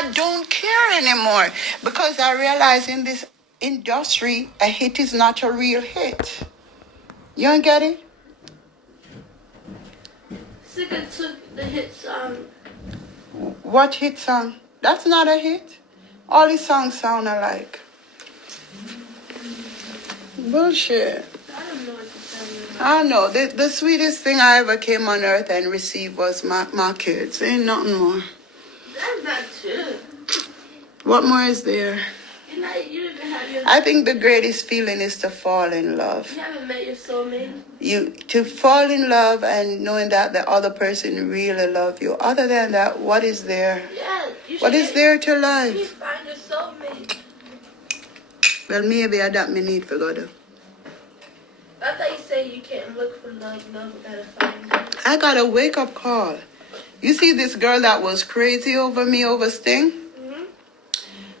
I don't care anymore because I realize in this industry, a hit is not a real hit. You don't get it? Sika took the hit song. What hit song? That's not a hit. All his songs sound alike. Bullshit. I don't know what to tell you. I know. The sweetest thing I ever came on earth and received was my kids. Ain't nothing more. That's not true. What more is there? You know, you didn't have your. I think the greatest feeling is to fall in love. You haven't met your soulmate. To fall in love and knowing that the other person really love you. Other than that, what is there? Yeah. What is there to You life? find your soulmate. Well, maybe that me need for God. I thought you say you can't look for love. Love gotta find it. I got a wake up call. You see this girl that was crazy over me over Sting? Mm-hmm.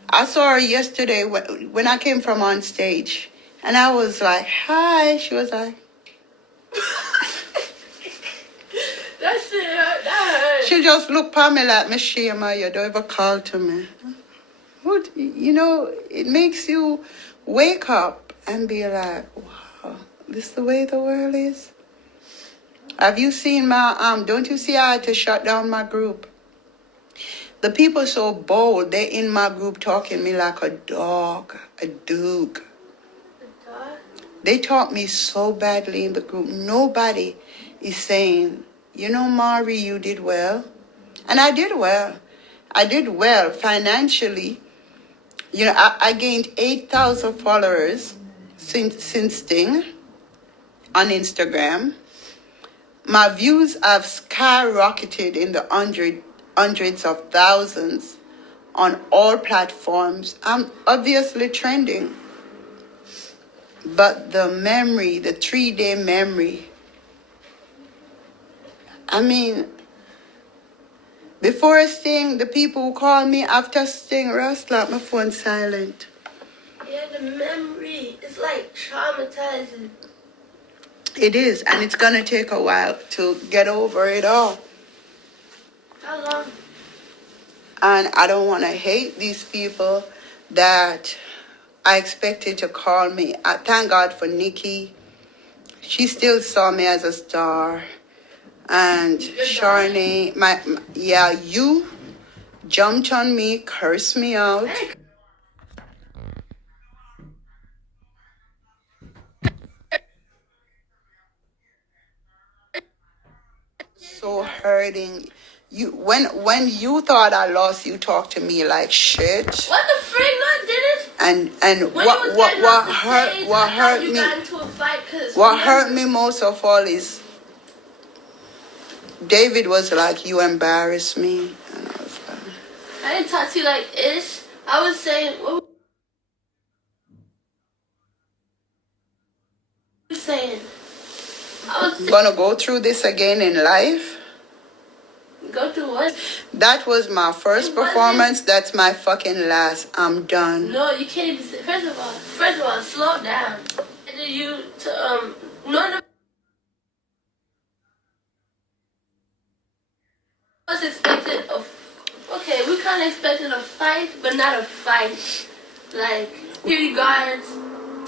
I saw her yesterday when I came from on stage. And I was like, hi. She was like... That shit hurt. That hurt. She just looked at me like, Miss Shema, you don't ever call to me. What, you know, it makes you wake up and be like, wow, this is the way the world is. Have you seen my, don't you see I had to shut down my group? The people so bold, they in my group talking me like a dog, a dog. The dog? They taught me so badly in the group. Nobody is saying, you know, Mari, you did well. And I did well. I did well financially. You know, I gained 8,000 followers since Sting on Instagram. My views have skyrocketed in the hundreds of thousands on all platforms. I'm obviously trending. But the memory, the 3-day memory, I mean, before Sting, the people who call me after Sting, Rust, like my phone silent. Yeah, the memory. It's like traumatizing. It is, and it's going to take a while to get over it all. How long? And I don't want to hate these people that I expected to call me. I thank God for Nikki. She still saw me as a star. And Sharnay, you jumped on me, cursed me out. So hurting. You when you thought I lost, you talked to me like shit. What the frick? No, I didn't. And When what hurt me? Got into a fight what hurt me most of all is David was like, you embarrass me. And I was like, I didn't talk to you like ish. I was saying, what were you saying? I was saying, gonna go through this again in life. go through what? That was my first performance. That's my fucking last. I'm done. No, you can't even say, first of all, slow down. And you to none of us expected okay, we kinda expected a fight, but not a fight. Like security guards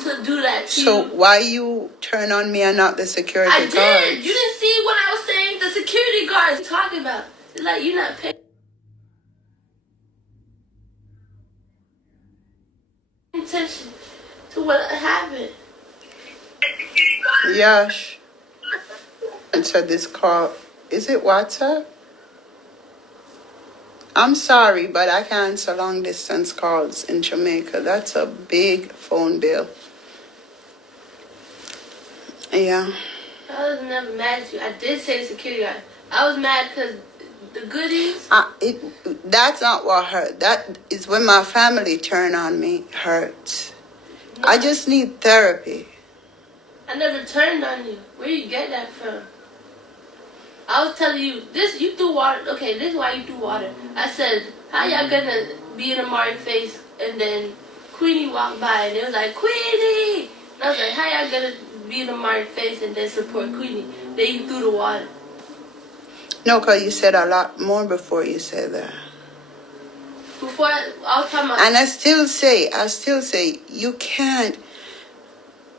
to do that to So you. why you turn on me and not the security I guards? did. You didn't see what I was saying. The security guards talking about. It's like you're not paying attention to what happened. Yash. Answer this call. Is it WhatsApp? I'm sorry, but I can't answer long distance calls in Jamaica. That's a big phone bill. Yeah. I was never mad at you. I did say the security guard. I was mad because the goodies. That's not what hurt. That is when my family turned on me. Hurts. No, I just need therapy. I never turned on you. Where you get that from? I was telling you, this, you do water. Okay, this is why you do water. I said, how y'all gonna be in a Martin face? And then Queenie walked by and it was like, Queenie! And I was like, how y'all gonna be in a Martin face and then support Queenie? Then you threw the water. No, because you said a lot more before you said that. Before I was talking about. And I still say, you can't.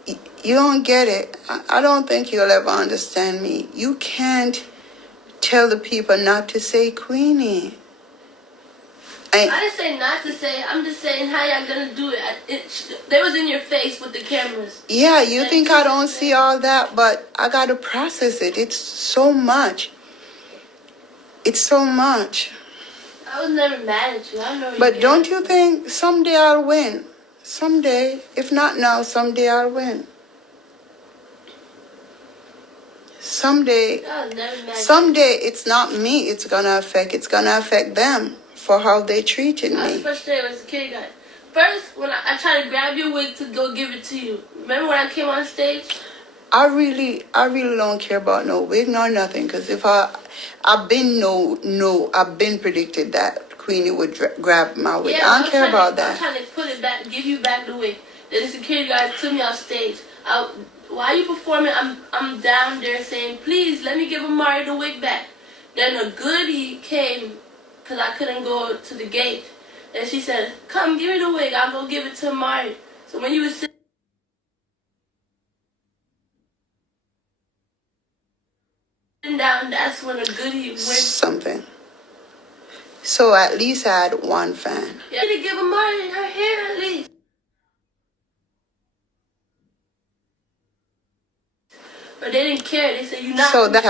You don't get it. I don't think you'll ever understand me. You can't tell the people not to say Queenie. I didn't say not to say it. I'm just saying how y'all gonna do it. They was in your face with the cameras. Yeah, you think I don't see all that, but I gotta process it. It's so much. It's so much. I was never mad at you. I know. But don't you think someday I'll win? Someday, if not now, someday I'll win. Someday it's not me. It's gonna affect them for how they treated I was me. frustrated with the security guard. First, when I tried to grab your wig to go give it to you. Remember when I came on stage? I really don't care about no wig nor nothing. Cause if I've been predicted that Queenie would grab my wig. Yeah, I don't care about I'm that. trying to put it back, give you back the wig. Then the security guard took me off stage. While you performing, I'm down there saying, please let me give Amari the wig back. Then a goodie came, cause I couldn't go to the gate. And she said, come give me the wig, I'll go give it to Amari. So when you was sitting down, that's when a goodie went. Something. So at least I had one fan. Yeah, to give Amari her hair at least. But they didn't care. They said you not. So that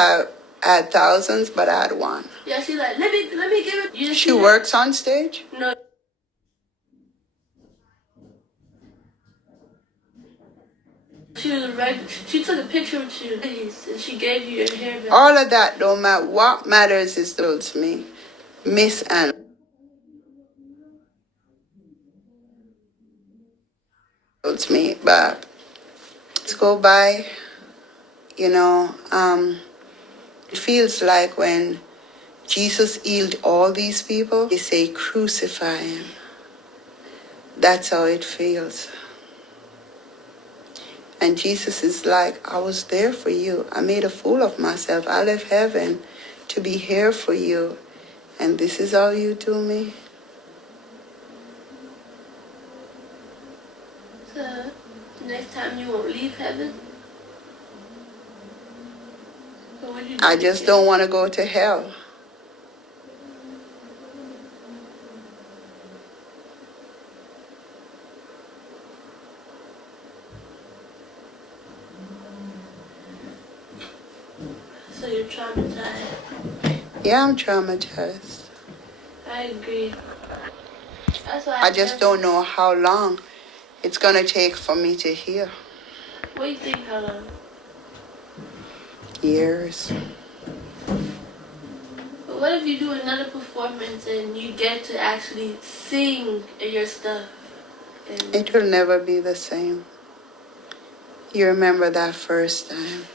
I had thousands, but I had one. Yeah, she's like, let me give it. You She works on stage? No. She was she took a picture with you and she gave you your hair back. All of that don't matter. What matters is told me, Miss Ann. Told me, but let's go by. You know, it feels like when Jesus healed all these people, they say crucify him. That's how it feels. And Jesus is like, I was there for you. I made a fool of myself. I left heaven to be here for you. And this is how you do me? So, next time you won't leave heaven? So what you do? I just don't want to go to hell. So you're traumatized? Yeah, I'm traumatized. I agree. That's why I just don't know how long it's going to take for me to heal. What do you think, how long? Years. But what if you do another performance and you get to actually sing your stuff? And It will never be the same. You remember that first time.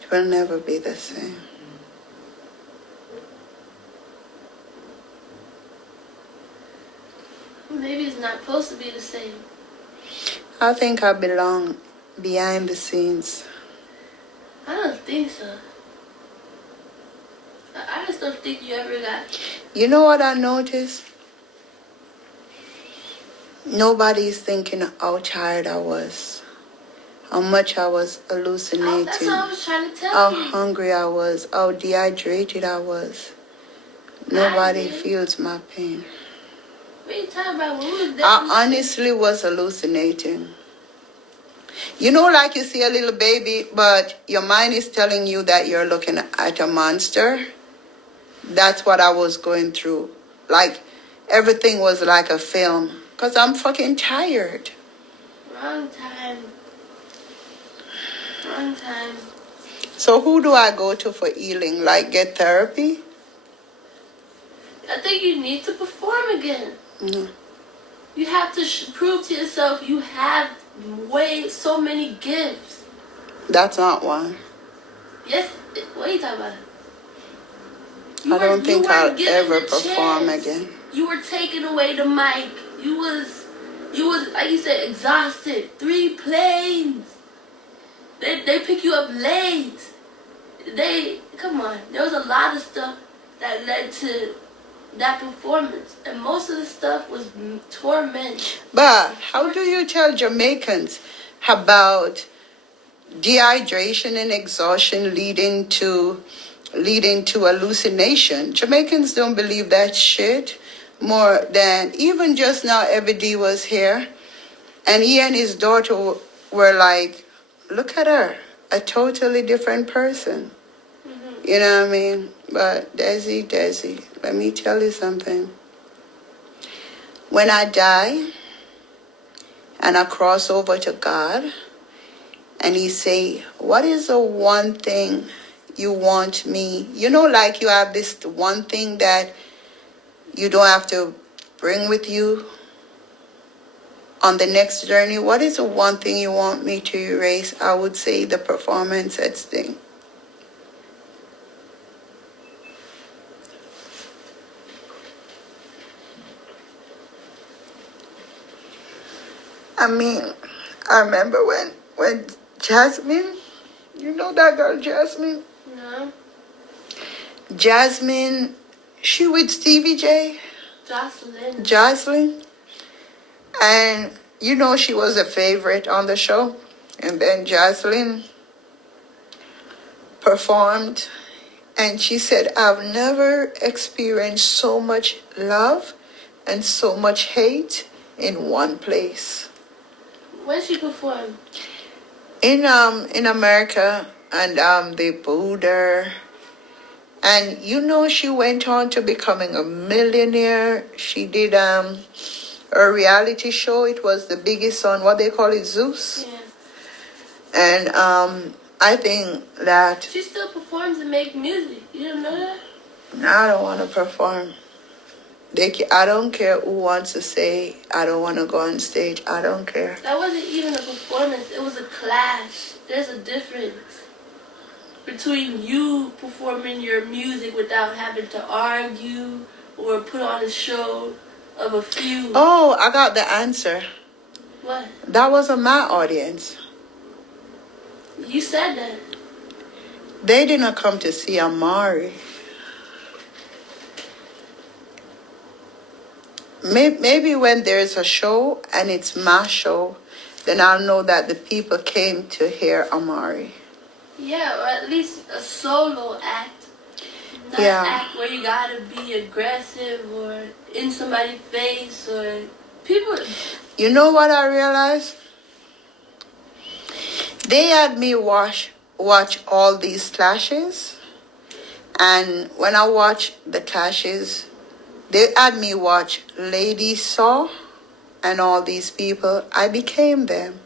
It will never be the same. maybe it's not supposed to be the same. I think I belong behind the scenes. I don't think so. I just don't think you ever got... You know what I noticed? Nobody's thinking how tired I was, how much I was hallucinating, that's what I was trying to tell how you. hungry I was, how dehydrated I was. Nobody feels my pain. What are you talking about? When we was I honestly was hallucinating. You know, like you see a little baby, but your mind is telling you that you're looking at a monster. That's what I was going through. Like, everything was like a film. Because I'm fucking tired. Wrong time. Wrong time. So who do I go to for healing? Like, get therapy? I think you need to perform again. Mm. You have to prove to yourself you have so many gifts. That's not one. Yes. What are you talking about? I don't think I'll ever perform again. You were taking away the mic. You was like you said, exhausted. 3 planes. They pick you up late. Come on. There was a lot of stuff that led to that performance, and most of the stuff was torment. But how do you tell Jamaicans about dehydration and exhaustion leading to hallucination? Jamaicans don't believe that shit more than even just now. Every was here, and he and his daughter were like, "Look at her, a totally different person." You know what I mean? But Desi, let me tell you something. When I die and I cross over to God and he say, what is the one thing you want me? You know, like you have this one thing that you don't have to bring with you on the next journey. What is the one thing you want me to erase? I would say the performance thing. I mean, I remember when Jasmine, you know that girl Jasmine? No. Jasmine, she with Stevie J? Jocelyn. And you know she was a favorite on the show. And then Jocelyn performed and she said, I've never experienced so much love and so much hate in one place. When she performed? In America, and they booed her. And you know she went on to becoming a millionaire. She did a reality show. It was the biggest on what they call it, Zeus. Yeah. And I think that she still performs and makes music. You didn't know that? No, I don't want to perform. I don't care who wants to say, I don't want to go on stage. I don't care. That wasn't even a performance. It was a clash. There's a difference between you performing your music without having to argue or put on a show of a few. Oh, I got the answer. What? That wasn't my audience. You said that. They didn't come to see Amari. Maybe when there's a show and it's my show, then I'll know that the people came to hear Amari. Yeah, or at least a solo act. Not Yeah. an act where you gotta be aggressive or in somebody's face or people. You know what I realized? They had me watch all these clashes. And when I watched the clashes, they had me watch Lady Saw and all these people. I became them.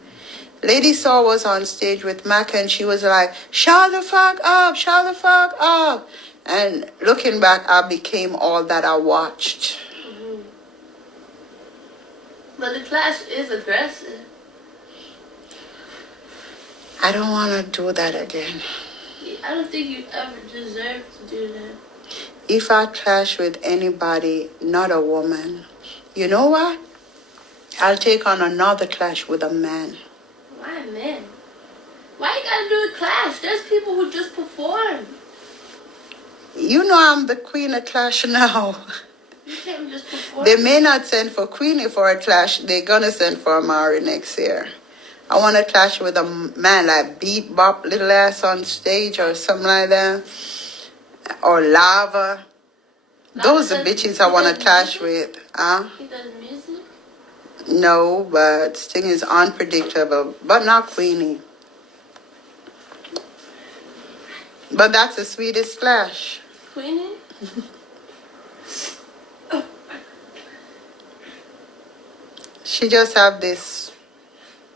Lady Saw was on stage with Mac and she was like, shut the fuck up, shut the fuck up. And looking back, I became all that I watched. Mm-hmm. But the clash is aggressive. I don't want to do that again. I don't think you ever deserve to do that. If I clash with anybody, not a woman, you know what? I'll take on another clash with a man. Why men? Why you gotta do a clash? There's people who just perform. You know I'm the queen of clash now. You can't just perform. They may not send for Queenie for a clash. They're going to send for Amari next year. I want to clash with a man like Beat Bop Little Ass on stage or something like that. Or Lava. Those are bitches I want to clash with. Huh? He does music? No, but Sting is unpredictable. But not Queenie. But that's the sweetest clash. Queenie? She just have this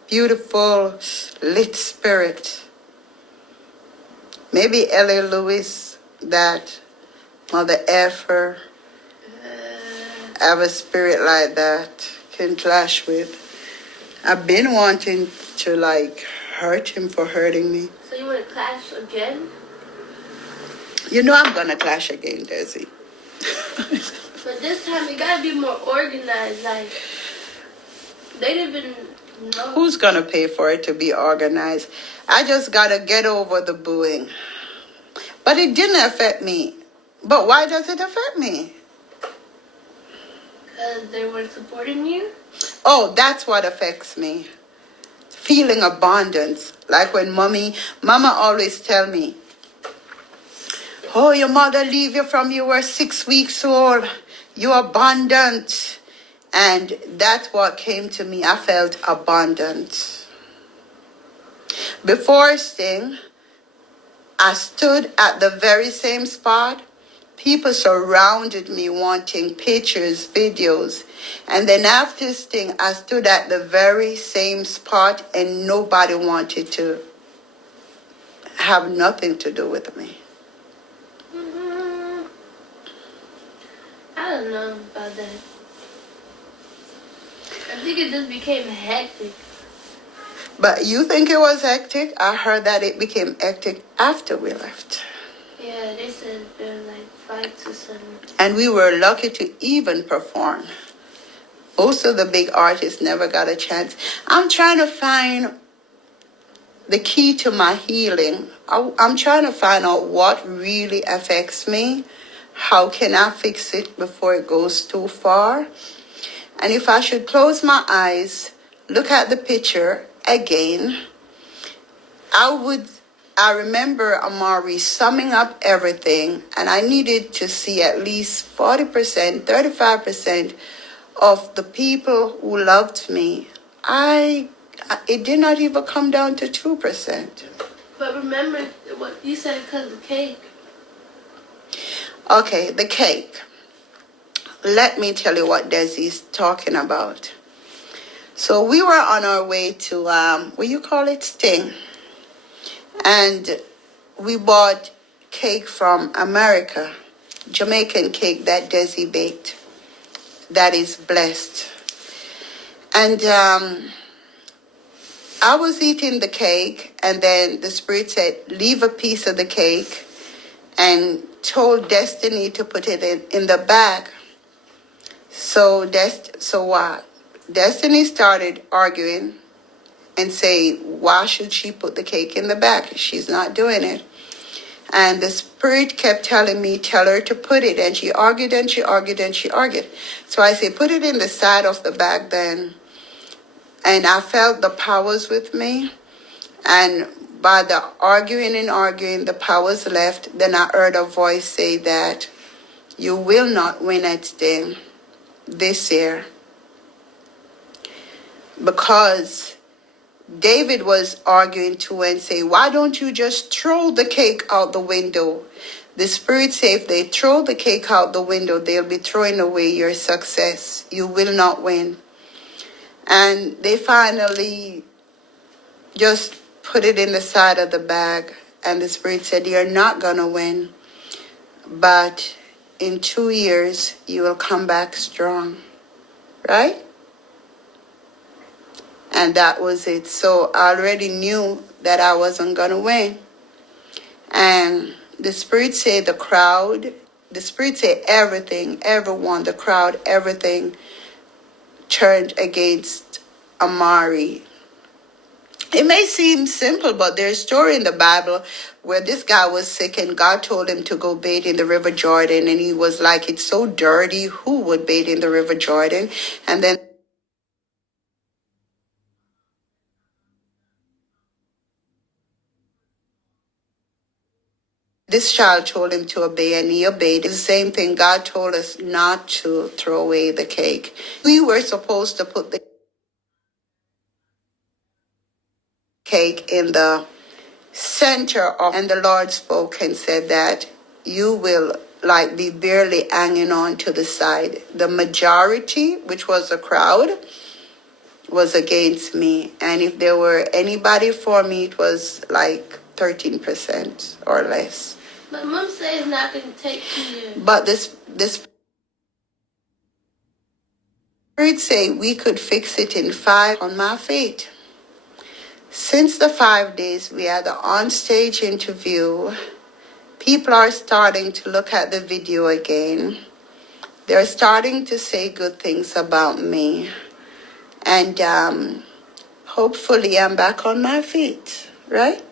beautiful lit spirit. Maybe L.A. Lewis, that Mother Effer, have a spirit like that, can clash with. I've been wanting to like hurt him for hurting me. So you want to clash again? You know I'm gonna clash again, Desi. But this time you gotta be more organized. Like they'd have been No. Who's going to pay for it to be organized? I just got to get over the booing. But it didn't affect me. But why does it affect me? Because they weren't supporting you? Oh, that's what affects me. Feeling abundance. Like when mama always tell me, oh, your mother leave you from you were 6 weeks old. You're abundant. And that's what came to me. I felt abundant. Before Sting, I stood at the very same spot. People surrounded me wanting pictures, videos. And then after Sting, I stood at the very same spot and nobody wanted to have nothing to do with me. I don't know about that. I think it just became hectic. But you think it was hectic? I heard that it became hectic after we left. Yeah, they said there were like 5 to 7. And we were lucky to even perform. Most of the big artists never got a chance. I'm trying to find the key to my healing. I'm trying to find out what really affects me. How can I fix it before it goes too far? And if I should close my eyes, look at the picture again, I remember Amari summing up everything, and I needed to see at least 40%, 35% of the people who loved me. It did not even come down to 2%. But remember what you said because of the cake. Okay, the cake. Let me tell you what Desi's talking about. So we were on our way to, what you call it, Sting. And we bought cake from America, Jamaican cake that Desi baked. That is blessed. And I was eating the cake, and then the Spirit said, leave a piece of the cake, and told Destiny to put it in the bag. So what? Destiny started arguing and say, why should she put the cake in the bag? She's not doing it. And the Spirit kept telling me, tell her to put it. And she argued and she argued and she argued. So I said, put it in the side of the bag then. And I felt the powers with me. And by the arguing and arguing, the powers left. Then I heard a voice say that you will not win at Sting this year. Because David was arguing too and say, why don't you just throw the cake out the window? The Spirit said if they throw the cake out the window, they'll be throwing away your success. You will not win. And they finally just put it in the side of the bag. And the Spirit said, you're not going to win. But in 2 years, you will come back strong. Right? And that was it. So I already knew that I wasn't going to win. And the Spirit said the Spirit said everything, everyone, the crowd, everything turned against Amari. It may seem simple, but there's a story in the Bible where this guy was sick and God told him to go bathe in the River Jordan. And he was like, it's so dirty. Who would bathe in the River Jordan? And then this child told him to obey, and he obeyed. It's the same thing. God told us not to throw away the cake. We were supposed to put the cake in the center of, and the Lord spoke and said that you will like be barely hanging on to the side. The majority, which was a crowd, was against me. And if there were anybody for me, it was like 13% or less. But Mom said it's not going to take 2 years. But this Spirit say we could fix it in 5 on my feet. Since the 5 days we had the on-stage interview, people are starting to look at the video again. They're starting to say good things about me. And hopefully I'm back on my feet, right?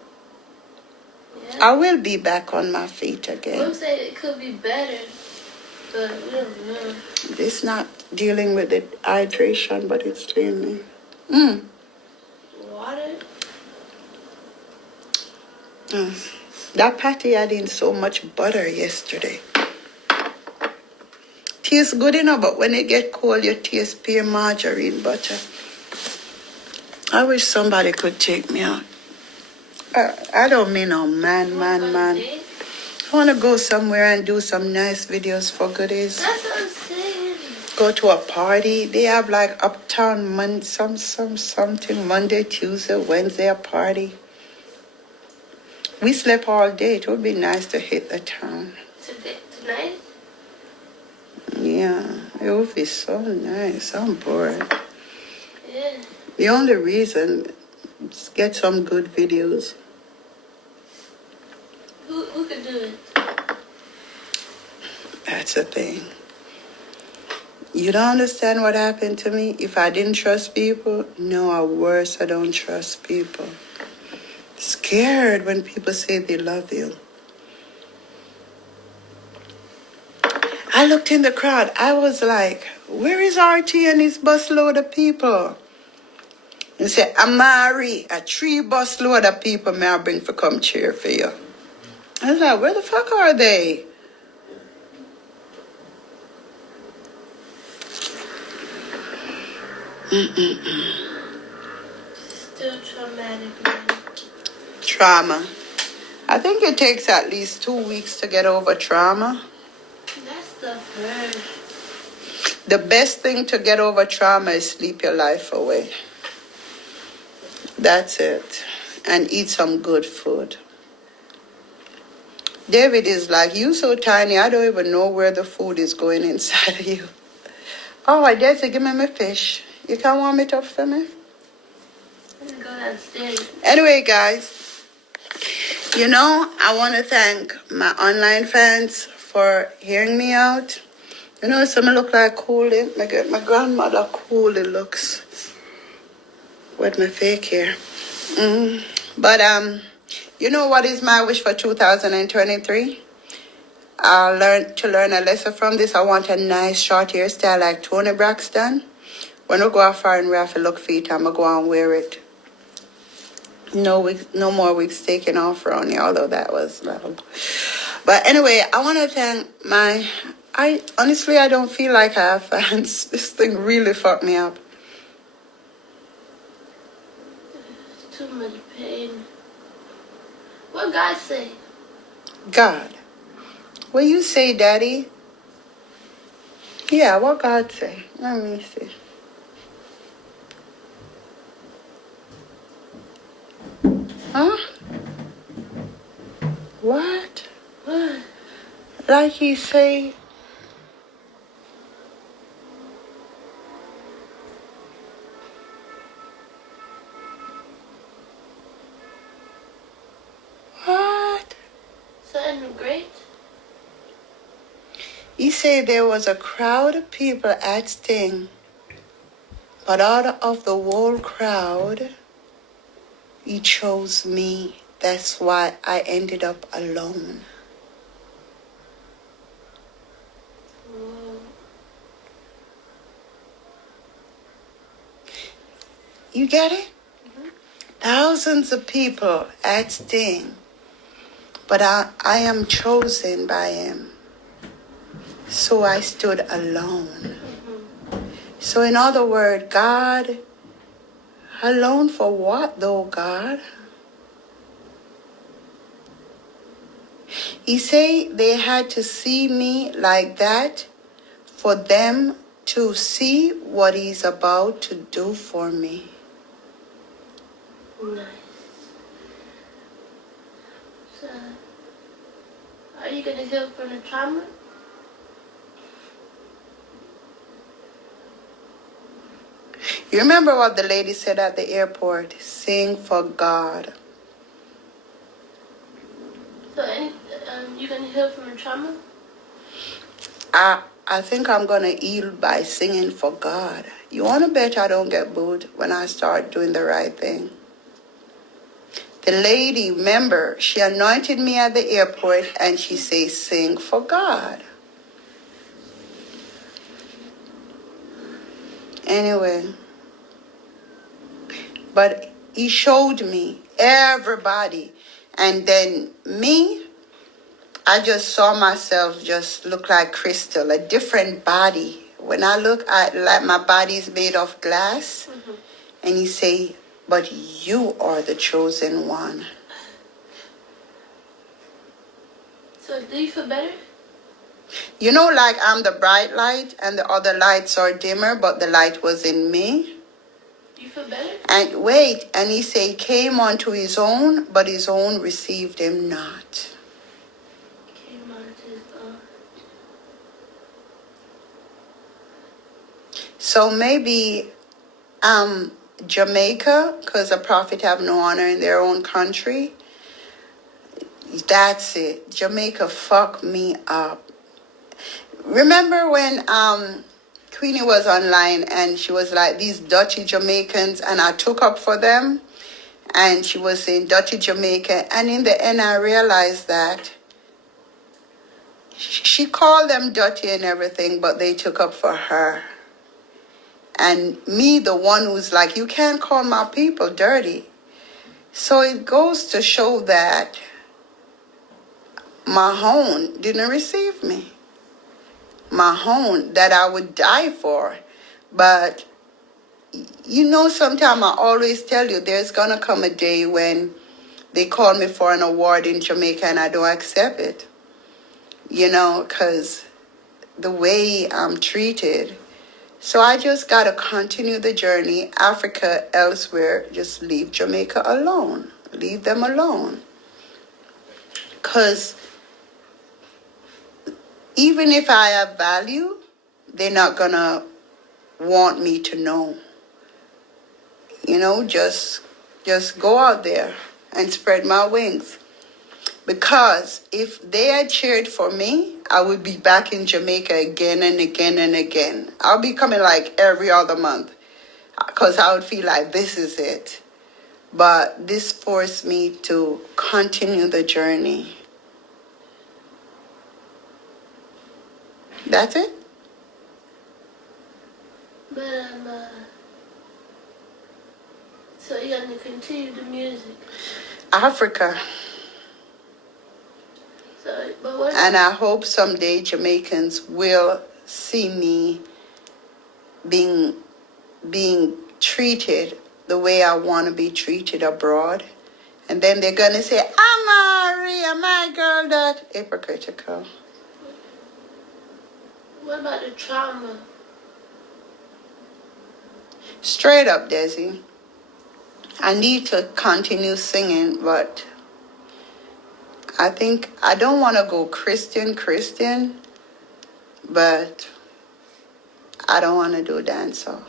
Yeah. I will be back on my feet again. Some say it could be better, but we don't know. It's not dealing with the hydration, but it's doing me. Water? That patty had in so much butter yesterday. Tastes good enough, but when it get cold, you taste pure margarine butter. I wish somebody could take me out. I don't mean no man. Date? I want to go somewhere and do some nice videos for goodies. That's what I'm saying. Go to a party. They have like uptown something Monday, Tuesday, Wednesday a party. We slept all day. It would be nice to hit the town. Tonight? Yeah, it would be so nice. I'm bored. Yeah. The only reason is get some good videos. Who could do it? That's the thing. You don't understand what happened to me? If I didn't trust people, no, or worse, I don't trust people. Scared when people say they love you. I looked in the crowd. I was like, where is RT and his busload of people? And said, Amari, a 3 busload of people may I bring for come cheer for you. I was like, where the fuck are they? Still traumatic, man. Trauma. I think it takes at least 2 weeks to get over trauma. That stuff hurts. The best thing to get over trauma is sleep your life away. That's it. And eat some good food. David is like, you so tiny, I don't even know where the food is going inside of you. Oh, I dare say, give me my fish. You can warm it up for me? I'm gonna go downstairs. Anyway, guys, you know, I want to thank my online fans for hearing me out. You know, some look like Cooley. My grandmother Cooley looks with my fake hair. But, you know what is my wish for 2023? I learned to learn a lesson from this. I want a nice short hairstyle like Tony Braxton. When we go out far and we have to look feet, I'm going to go and wear it. No wigs, no more wigs taken off around here, although that was level. But anyway, I want to thank I don't feel like I have fans. This thing really fucked me up. It's too much pain. What God say? God. What you say, Daddy? Yeah, what God say? Let me see. Huh? What? What? Like he say... What? Something great? He said there was a crowd of people at Sting, but out of the whole crowd, he chose me. That's why I ended up alone. Whoa. You get it? Mm-hmm. Thousands of people at Sting, but I am chosen by him. So I stood alone. So in other words, God, alone for what though, God? He say they had to see me like that for them to see what he's about to do for me. Nice. So, are you gonna heal from the trauma? You remember what the lady said at the airport? Sing for God. So, you gonna heal from the trauma? I think I'm going to heal by singing for God. You want to bet I don't get booed when I start doing the right thing? The lady, remember, she anointed me at the airport and she says, sing for God. Anyway, but he showed me everybody. And then me, I just saw myself just look like crystal, a different body. When I look at like my body's made of glass, and he say, but you are the chosen one. So do you feel better? You know, like I'm the bright light and the other lights are dimmer, but the light was in me. You feel better? And wait, and he say, came unto his own, but his own received him not. Came on to his own. So maybe Jamaica, because the prophet have no honor in their own country. That's it. Jamaica fucked me up. Remember when Queenie was online and she was like, these Dutchy Jamaicans, and I took up for them, and she was saying Dutchy Jamaica, and in the end I realized that she called them Dutchy and everything, but they took up for her. And me, the one who's like, you can't call my people dirty. So it goes to show that Mahone didn't receive me. Mahone, that I would die for. But, you know, sometimes I always tell you, there's going to come a day when they call me for an award in Jamaica and I don't accept it. You know, because the way I'm treated. So I just got to continue the journey. Africa, elsewhere, just leave Jamaica alone. Leave them alone. Because even if I have value, they're not going to want me to know. You know, just go out there and spread my wings. Because if they had cheered for me, I would be back in Jamaica again and again and again. I'll be coming like every other month because I would feel like this is it. But this forced me to continue the journey. That's it. But so you're gonna continue the music. Africa. So, but what? And I hope someday Jamaicans will see me being treated the way I want to be treated abroad. And then they're going to say, I'm Maria, my girl, that hypocritical. What about the trauma? Straight up, Desi. I need to continue singing, but I think I don't want to go Christian, but I don't want to do dancehall.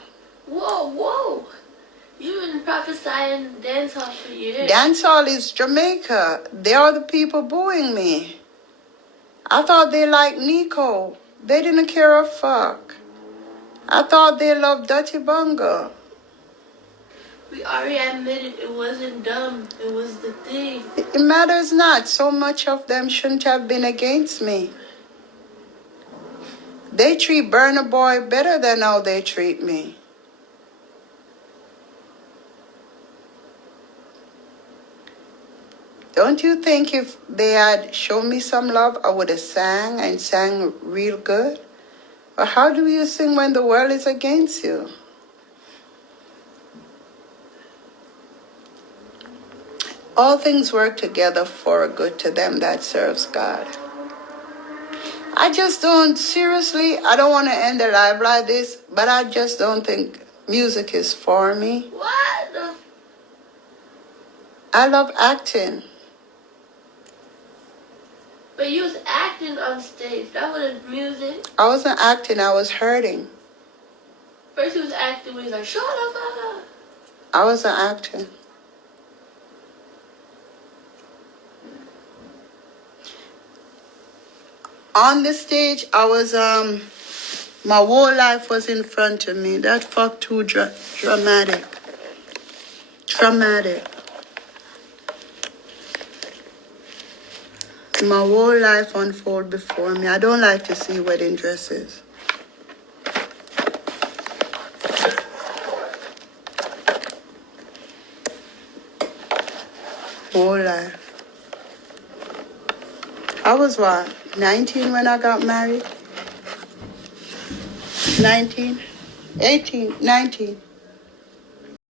Whoa. You've been prophesying dancehall for years. Dancehall is Jamaica. They are the people booing me. I thought they liked Nico. They didn't care a fuck. I thought they loved Dirty Bunga. We already admitted it wasn't dumb. It was the thing. It matters not. So much of them shouldn't have been against me. They treat Burna Boy better than how they treat me. Don't you think if they had shown me some love, I would have sang real good? Or how do you sing when the world is against you? All things work together for good to them that serves God. I just don't, seriously, I don't want to end the life like this, but I just don't think music is for me. What? I love acting. But you was acting on stage. That wasn't music. I wasn't acting, I was hurting. First he was acting when he was like, shut up. I wasn't acting. On the stage, I was My whole life was in front of me. That fuck too dramatic. Traumatic. My whole life unfold before me. I don't like to see wedding dresses. Whole life. I was what, 19 when I got married? 19? 18, 19.